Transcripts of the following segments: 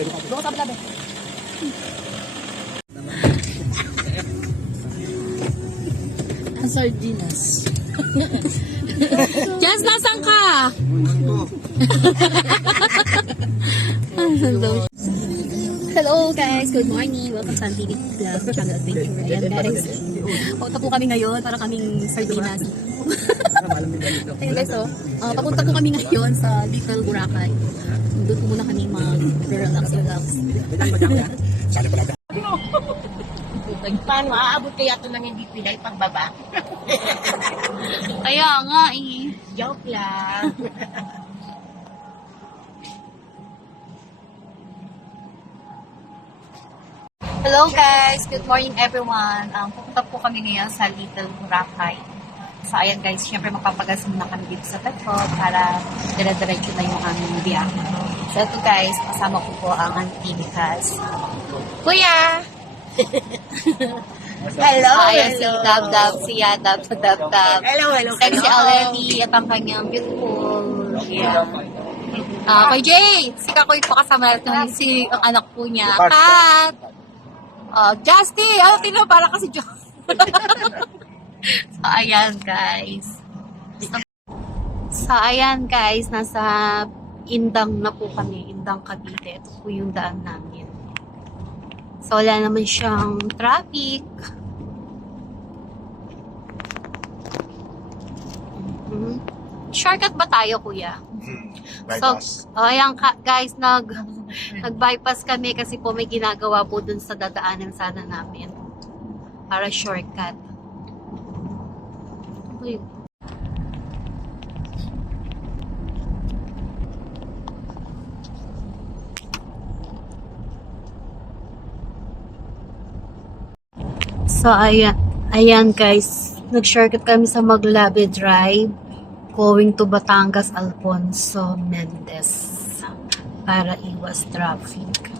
Doon sa blabe. Sardinas. Jess, nasan ka? Hello guys, good morning. Welcome sa TV Vlog Channel Adventure. Ayan guys. Punta po kami ngayon para kaming sardinas. Ayan guys, papunta po kami ngayon sa Little Boracay. Doon po muna kami mag-relax. Paano aabot kaya ito ng hindi pilay pagbaba? Kaya nga eh. Joke lang. Hello guys! Good morning everyone! Pupunta po kami ngayon sa Little Boracay. So ayan guys, syempre magpapagas muna kami dito sa Petro para dire-diretso na yung aming biyahe. So ito guys, kasama ko po ang auntie Mikas. Kuya! Hello, Ayan si hello. Dab-Dab, si Yadab, Dab-Dab. Hello. Sexy already at ang kanyang beautiful. Yeah. Kay Jay, si Kakoy po kasama natin si ang anak po niya. Kat! Justy! Tino, para kasi John. So, ayan guys. So, ayan guys, nasa Indang na po kami. Indang Cavite. Ito po yung daan namin. So, wala naman siyang traffic. Shortcut ba tayo, kuya? Bypass. So, ayan guys, nag-bypass kami kasi po may ginagawa po dun sa dadaanan sana namin. Para shortcut. Uy. So, ayan guys, nag-shortcut kami sa Maglabe Drive, going to Batangas Alfonso Mendez para iwas traffic.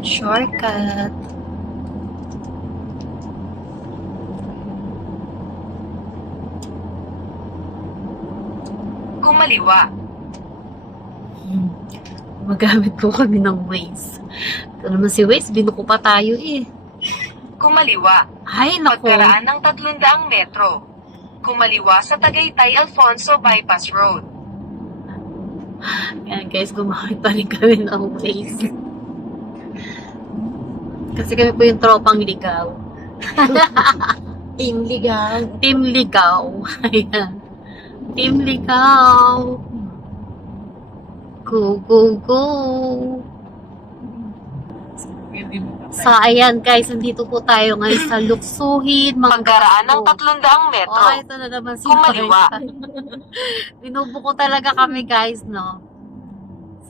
Shortcut. Kumaliwa. Magamit po kami ng Waze. Ito naman si Waze, binuko pa tayo eh. Kumaliwa. Ay, nako. Pagkaraan ng 300 metro. Kumaliwa sa Tagaytay Alfonso Bypass Road. Yan guys, gumamit pa rin kami ng Waze. Kasi kami po yung tropang ligaw. Team Ligaw. Team Ligaw. Ayan. Team Ligaw. Go, go, go. So, ayan guys, nandito po tayo ngayon sa Luksuhin. Pagkaraan ng 300 metro. Oh, ito na naman si Kumaliwa. Binubuko talaga kami guys, no?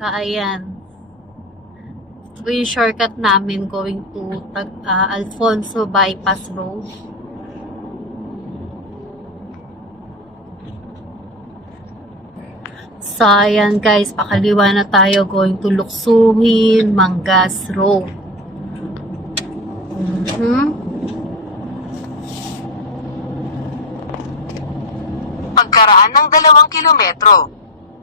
So, ayan. Ito yung shortcut namin going to Alfonso Bypass Road. So, ayan guys, pakaliwa na tayo going to Luksuhin, Mangas Road. Pagkaraan ng 2 kilometro.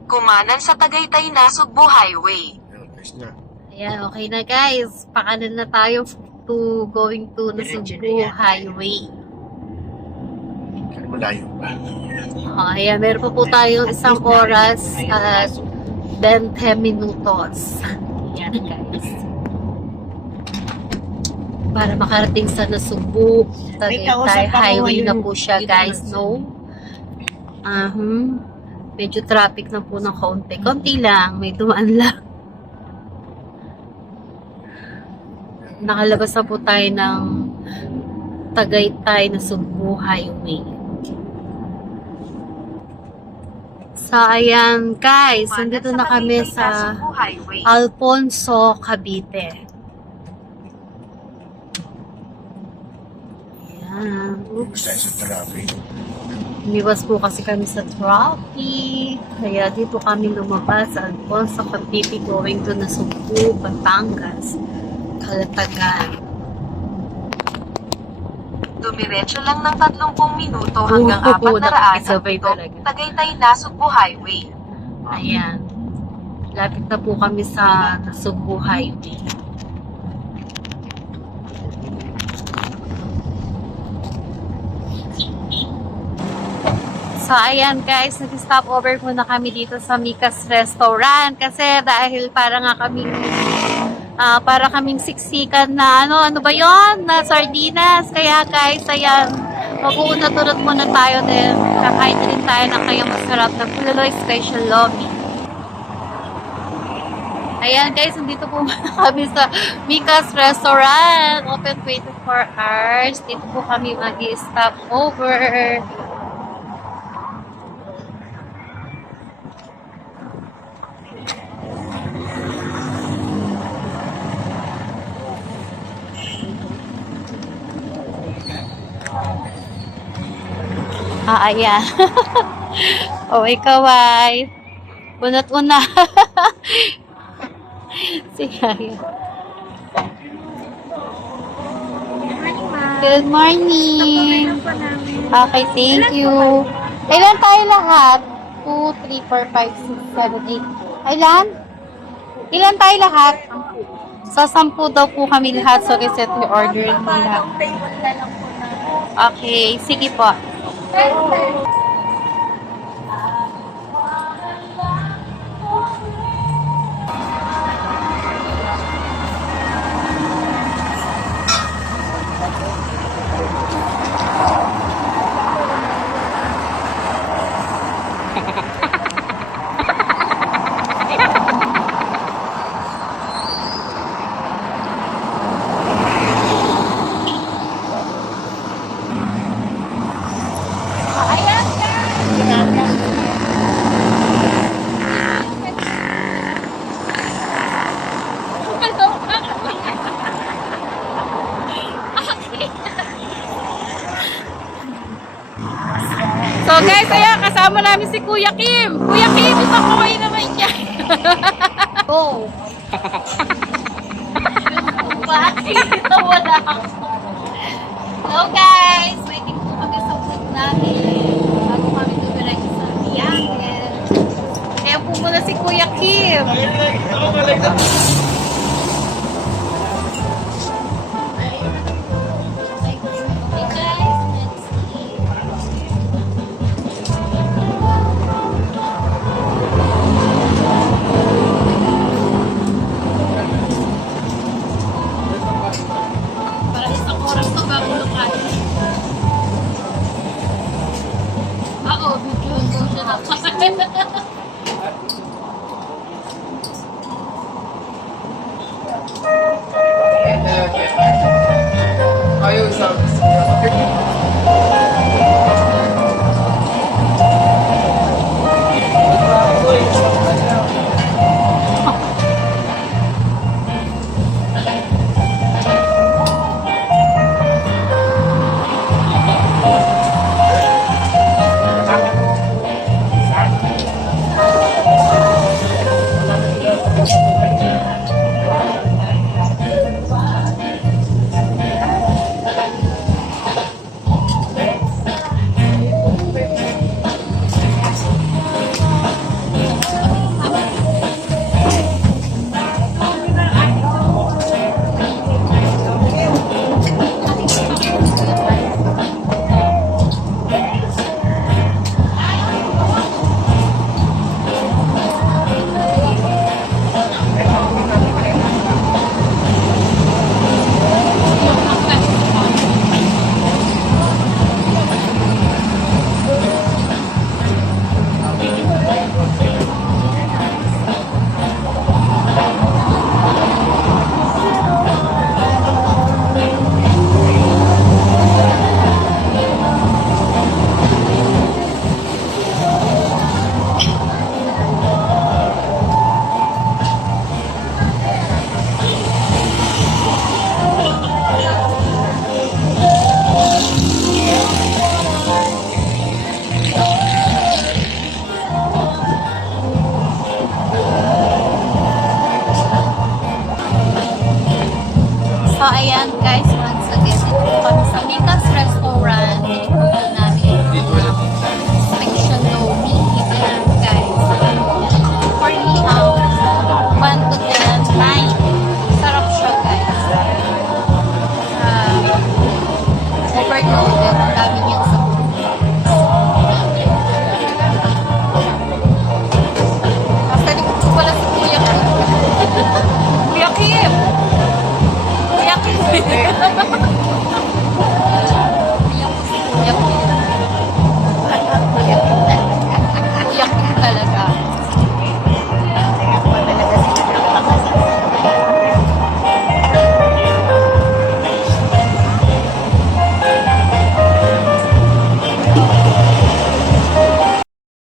Kumanan sa Tagaytay Nasugbu Highway. Ayan, okay na guys. Pakanan na tayo to going to Nasugbu Highway. Malayo pa. Ayan, meron pa po tayong isang oras at 20 minutos. Ayan guys. Para makarating sa Nasugbu, Tagaytay Highway na po siya guys, no? Medyo traffic na po ng kaunti. Konti lang, may dumaan lang. Nakalabas na po tayo ng Tagaytay Nasugbu Highway. So, ayan guys, nandito na kami sa Alfonso, Cavite. Ayan. Oops. Sa traffic. Umiwas po kasi kami sa traffic. Kaya dito kami lumabas sa Alfonso, Cavite, going to Nasugbu, Batangas, Calatagan. Dumiretso lang ng 30 minuto hanggang Oo, 400 nakikisabay ito, talaga. Tagaytay Nasugbu Highway. Ayan. Lapit na po kami sa Nasugbu Highway. So, ayan guys, nag-stop over muna kami dito sa Mika's Restaurant kasi dahil para kaming siksikan na ano ba yon na sardinas. Kaya guys, ayan, mag-uuna tulot muna tayo din. Kakain na rin tayo ng kayang masarap na Pulaloy Special Lobby. Ayan guys, nandito po muna kami sa Mika's Restaurant. Open 24 hours. Dito po kami mag-stop over. Ayan. O, ikaw ay unat-una. Sige, ayan. Good morning. Okay, thank you. Ilan tayo lahat? 2, 3, 4, 5, 6, 7, 8. Ilan? Ilan tayo lahat? Sa 10 daw po kami lahat. So, reset yung order mo lahat. Okay, sige po. So guys, ayan, kasama namin si Kuya Kim. Kuya Kim, ipakaway naman niya. Go! Bakit? Wala ako. Hello guys! Waiting po kami sa food namin. Bago kami dumiretso sa Bianca. Kaya po muna si Kuya Kim. Oo, video siya na.